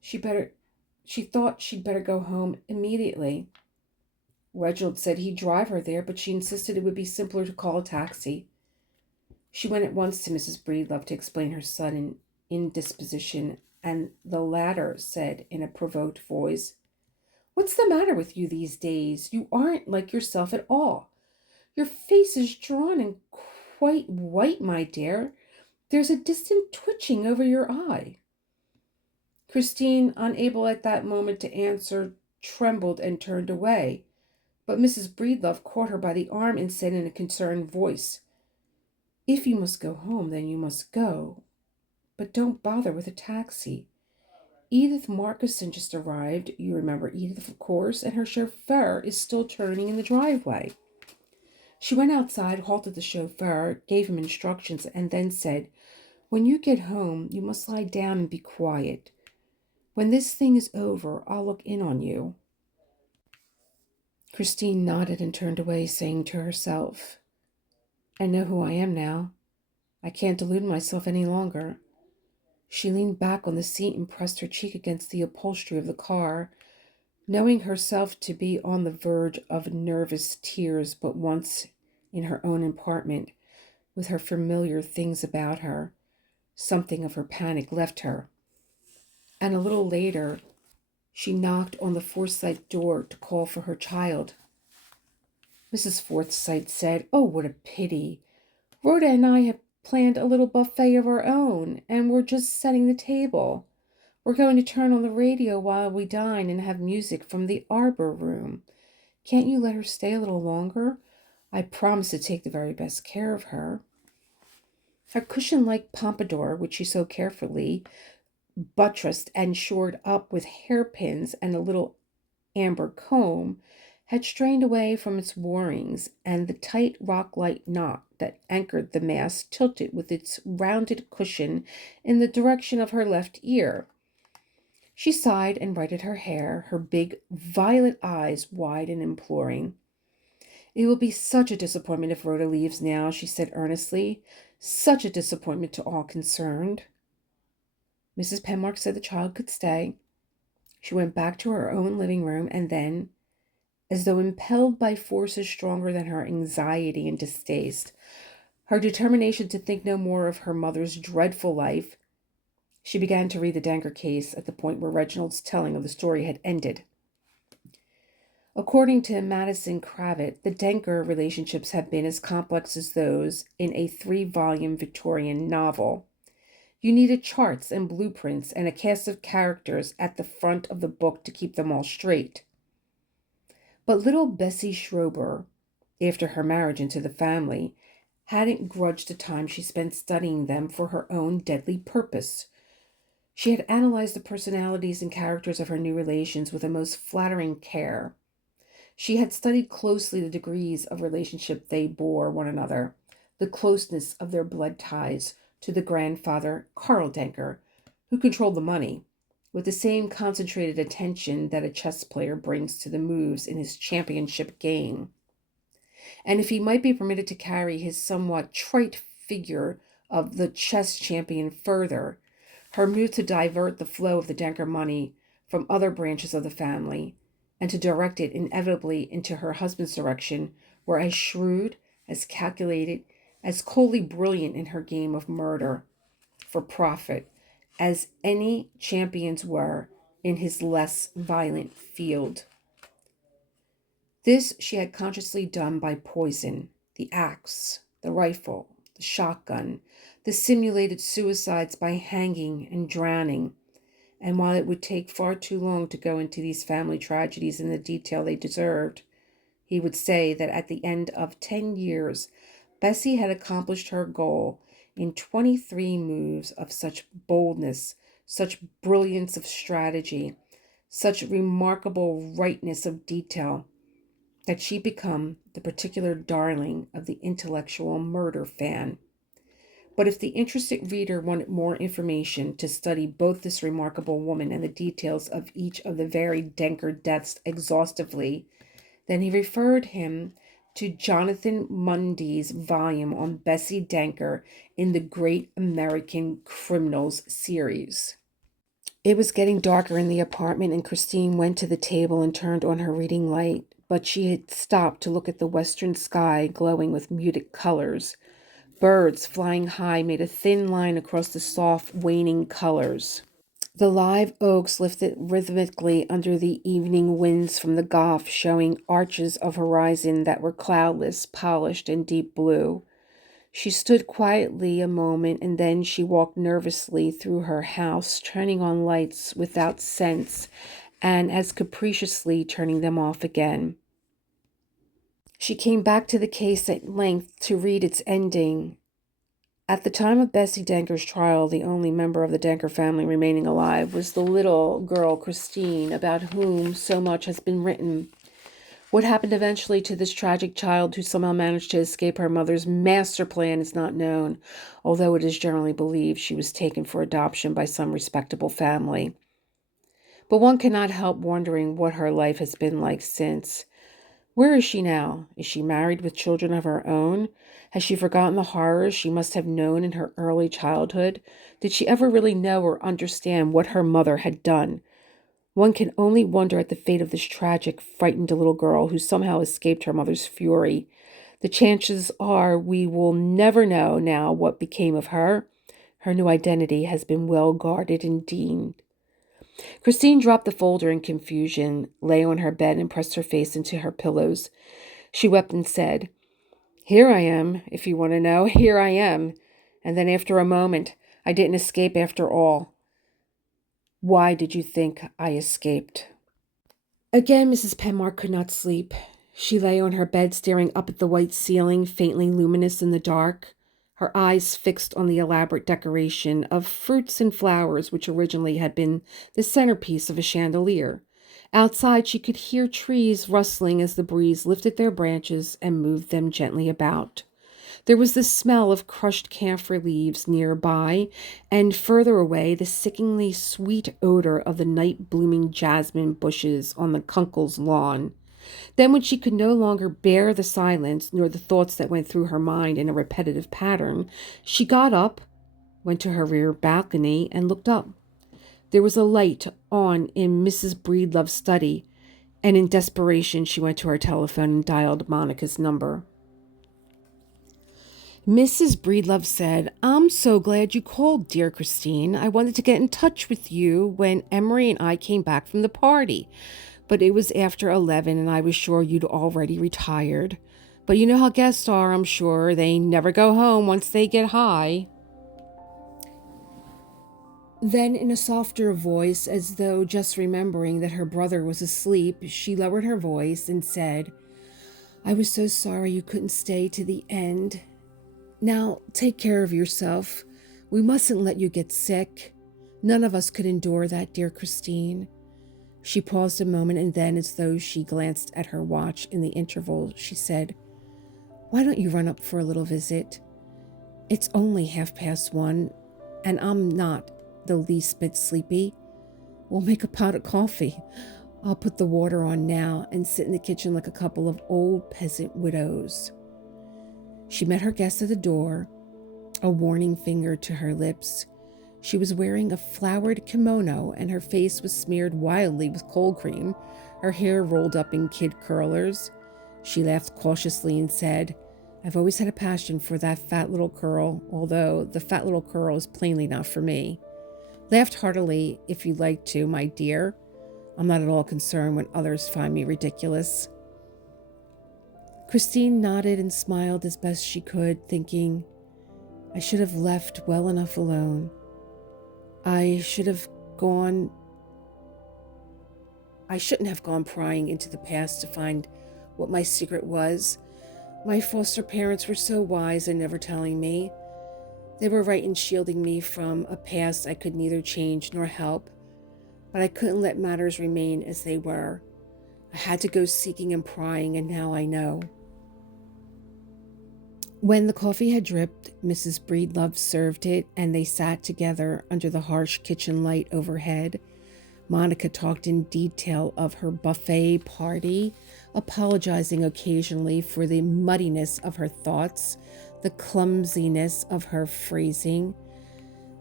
She thought she'd better go home immediately. Reginald said he'd drive her there, but she insisted it would be simpler to call a taxi. She went at once to Mrs. Breedlove to explain her sudden indisposition, and the latter said in a provoked voice, "What's the matter with you these days? You aren't like yourself at all. Your face is drawn and quite white, my dear. There's a distant twitching over your eye." Christine, unable at that moment to answer, trembled and turned away. But Mrs. Breedlove caught her by the arm and said in a concerned voice, "If you must go home, then you must go. But don't bother with a taxi. Edith Markison just arrived. You remember Edith, of course, and her chauffeur is still turning in the driveway." She went outside, halted the chauffeur, gave him instructions, and then said, "When you get home, you must lie down and be quiet. When this thing is over, I'll look in on you." Christine nodded and turned away, saying to herself, "I know who I am now. I can't delude myself any longer." She leaned back on the seat and pressed her cheek against the upholstery of the car, knowing herself to be on the verge of nervous tears. But once in her own apartment, with her familiar things about her, something of her panic left her. And a little later, she knocked on the Forsyte door to call for her child. Mrs. Forsyte said, "Oh, what a pity. Rhoda and I have planned a little buffet of our own, and we're just setting the table. We're going to turn on the radio while we dine and have music from the arbor room. Can't you let her stay a little longer? I promise to take the very best care of her." Her cushion-like pompadour, which she so carefully buttressed and shored up with hairpins and a little amber comb, had strained away from its moorings, and the tight rock-like knot that anchored the mass tilted with its rounded cushion in the direction of her left ear. She sighed and righted her hair, her big violet eyes wide and imploring. "It will be such a disappointment if Rhoda leaves now," she said earnestly. "Such a disappointment to all concerned." Mrs. Penmark said the child could stay. She went back to her own living room, and then, as though impelled by forces stronger than her anxiety and distaste, her determination to think no more of her mother's dreadful life, she began to read the Danker case at the point where Reginald's telling of the story had ended. According to Madison Cravett, the Danker relationships have been as complex as those in a 3-volume Victorian novel. You needed charts and blueprints and a cast of characters at the front of the book to keep them all straight. But little Bessie Schrober, after her marriage into the family, hadn't grudged the time she spent studying them for her own deadly purpose. She had analyzed the personalities and characters of her new relations with a most flattering care. She had studied closely the degrees of relationship they bore one another, the closeness of their blood ties to the grandfather, Karl Denker, who controlled the money, with the same concentrated attention that a chess player brings to the moves in his championship game. And if he might be permitted to carry his somewhat trite figure of the chess champion further, her move to divert the flow of the Denker money from other branches of the family and to direct it inevitably into her husband's direction were as shrewd, as calculated, as coldly brilliant in her game of murder for profit as any champions were in his less violent field. This she had consciously done by poison, the axe, the rifle, the shotgun, the simulated suicides by hanging and drowning, And while it would take far too long to go into these family tragedies in the detail they deserved, he would say that at the end of 10 years, Bessie had accomplished her goal in 23 moves of such boldness, such brilliance of strategy, such remarkable rightness of detail, that she become the particular darling of the intellectual murder fan. But if the interested reader wanted more information to study both this remarkable woman and the details of each of the varied Denker deaths exhaustively, then he referred him to Jonathan Mundy's volume on Bessie Denker in the Great American Criminals series. It was getting darker in the apartment, and Christine went to the table and turned on her reading light, but she had stopped to look at the western sky glowing with muted colors. Birds flying high made a thin line across the soft, waning colors. The live oaks lifted rhythmically under the evening winds from the Gulf, showing arches of horizon that were cloudless, polished, and deep blue. She stood quietly a moment, and then she walked nervously through her house, turning on lights without sense, and as capriciously turning them off again. She came back to the case at length to read its ending. At the time of Bessie Denker's trial, the only member of the Denker family remaining alive was the little girl Christine, about whom so much has been written. What happened eventually to this tragic child who somehow managed to escape her mother's master plan is not known, although it is generally believed she was taken for adoption by some respectable family. But one cannot help wondering what her life has been like since. Where is she now? Is she married with children of her own? Has she forgotten the horrors she must have known in her early childhood? Did she ever really know or understand what her mother had done? One can only wonder at the fate of this tragic, frightened little girl who somehow escaped her mother's fury. The chances are we will never know now what became of her. Her new identity has been well guarded indeed. Christine dropped the folder in confusion, lay on her bed, and pressed her face into her pillows. She wept and said, "Here I am, if you want to know. Here I am." And then after a moment, "I didn't escape after all." "Why did you think I escaped?" Again, Mrs. Penmark could not sleep. She lay on her bed, staring up at the white ceiling, faintly luminous in the dark, her eyes fixed on the elaborate decoration of fruits and flowers which originally had been the centerpiece of a chandelier. Outside, she could hear trees rustling as the breeze lifted their branches and moved them gently about. There was the smell of crushed camphor leaves nearby, and further away the sickeningly sweet odor of the night-blooming jasmine bushes on the Kunkel's lawn. Then, when she could no longer bear the silence nor the thoughts that went through her mind in a repetitive pattern, she got up, went to her rear balcony, and looked up. There was a light on in Mrs. Breedlove's study, and in desperation she went to her telephone and dialed Monica's number. Mrs. Breedlove said, "I'm so glad you called, dear Christine. I wanted to get in touch with you when Emery and I came back from the party. But it was after 11 and I was sure you'd already retired. But you know how guests are, I'm sure. They never go home once they get high." Then, in a softer voice, as though just remembering that her brother was asleep, she lowered her voice and said, "I was so sorry you couldn't stay to the end. Now, take care of yourself. We mustn't let you get sick. None of us could endure that, dear Christine." She paused a moment, and then, as though she glanced at her watch in the interval, she said, "Why don't you run up for a little visit? It's only 1:30, and I'm not the least bit sleepy. We'll make a pot of coffee. I'll put the water on now and sit in the kitchen like a couple of old peasant widows." She met her guest at the door, a warning finger to her lips. She was wearing a flowered kimono, and her face was smeared wildly with cold cream, her hair rolled up in kid curlers. She laughed cautiously and said, "I've always had a passion for that fat little curl, although the fat little curl is plainly not for me. Laughed heartily if you like to, my dear. I'm not at all concerned when others find me ridiculous." Christine nodded and smiled as best she could, thinking, "I should have left well enough alone. I should have shouldn't have gone prying into the past to find what my secret was. My foster parents were so wise in never telling me. They were right in shielding me from a past I could neither change nor help, but I couldn't let matters remain as they were. I had to go seeking and prying, and now I know. When the coffee had dripped, Mrs. Breedlove served it, and they sat together under the harsh kitchen light overhead. Monica talked in detail of her buffet party, apologizing occasionally for the muddiness of her thoughts, the clumsiness of her phrasing.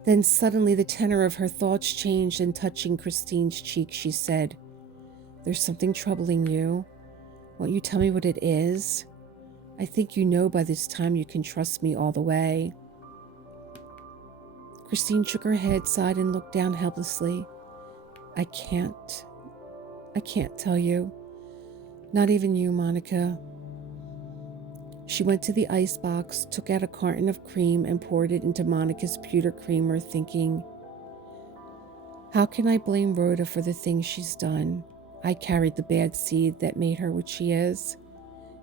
Then suddenly the tenor of her thoughts changed, and touching Christine's cheek, she said, "There's something troubling you. Won't you tell me what it is? I think you know by this time you can trust me all the way." Christine shook her head, sighed, and looked down helplessly. I can't tell you. Not even you, Monica." She went to the icebox, took out a carton of cream, and poured it into Monica's pewter creamer, thinking, how can I blame Rhoda for the things she's done? I carried the bad seed that made her what she is.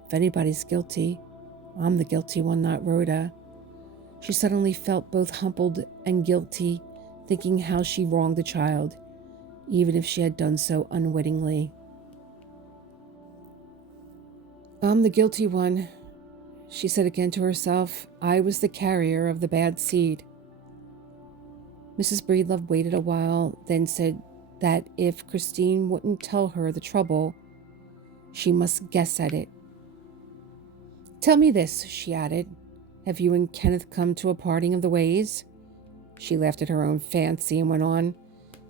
If anybody's guilty, I'm the guilty one, not Rhoda. She suddenly felt both humbled and guilty, thinking how she wronged the child, even if she had done so unwittingly. I'm the guilty one, she said again to herself. I was the carrier of the bad seed. Mrs. Breedlove waited a while, then said that if Christine wouldn't tell her the trouble, she must guess at it. Tell me this, she added. Have you and Kenneth come to a parting of the ways? She laughed at her own fancy and went on.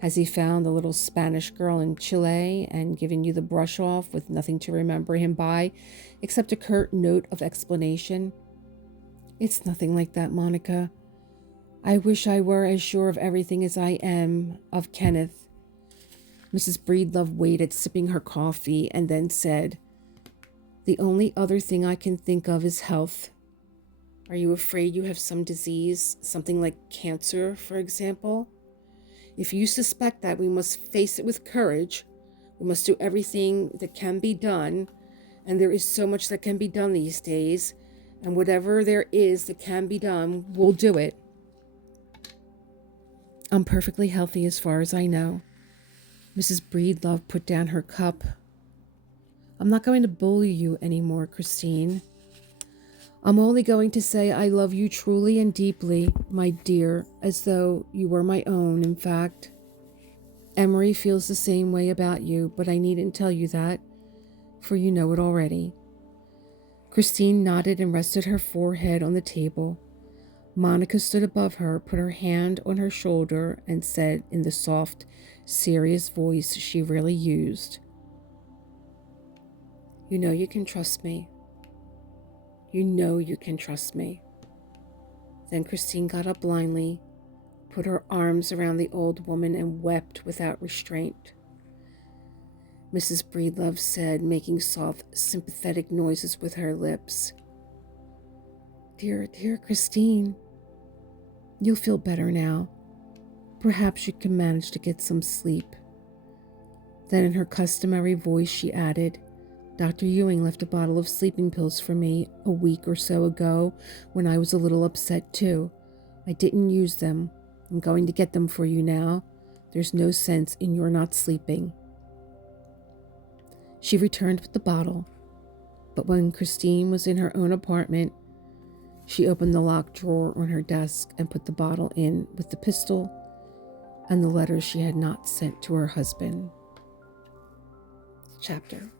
Has he found the little Spanish girl in Chile and given you the brush off with nothing to remember him by, except a curt note of explanation? It's nothing like that, Monica. I wish I were as sure of everything as I am of Kenneth. Mrs. Breedlove waited, sipping her coffee, and then said, the only other thing I can think of is health. Are you afraid you have some disease, something like cancer, for example? If you suspect that, we must face it with courage. We must do everything that can be done, and there is so much that can be done these days, and whatever there is that can be done, we'll do it. I'm perfectly healthy as far as I know. Mrs. Breedlove put down her cup. I'm not going to bully you anymore, Christine. I'm only going to say I love you truly and deeply, my dear, as though you were my own, in fact. Emery feels the same way about you, but I needn't tell you that, for you know it already. Christine nodded and rested her forehead on the table. Monica stood above her, put her hand on her shoulder, and said in the soft, serious voice she rarely used, You know you can trust me. You know you can trust me. Then Christine got up blindly, put her arms around the old woman, and wept without restraint. Mrs. Breedlove said, making soft, sympathetic noises with her lips, Dear Christine, you'll feel better now. Perhaps you can manage to get some sleep. Then in her customary voice she added, Dr. Ewing left a bottle of sleeping pills for me a week or so ago when I was a little upset too. I didn't use them. I'm going to get them for you now. There's no sense in your not sleeping. She returned with the bottle, but when Christine was in her own apartment, she opened the locked drawer on her desk and put the bottle in with the pistol and the letters she had not sent to her husband. Chapter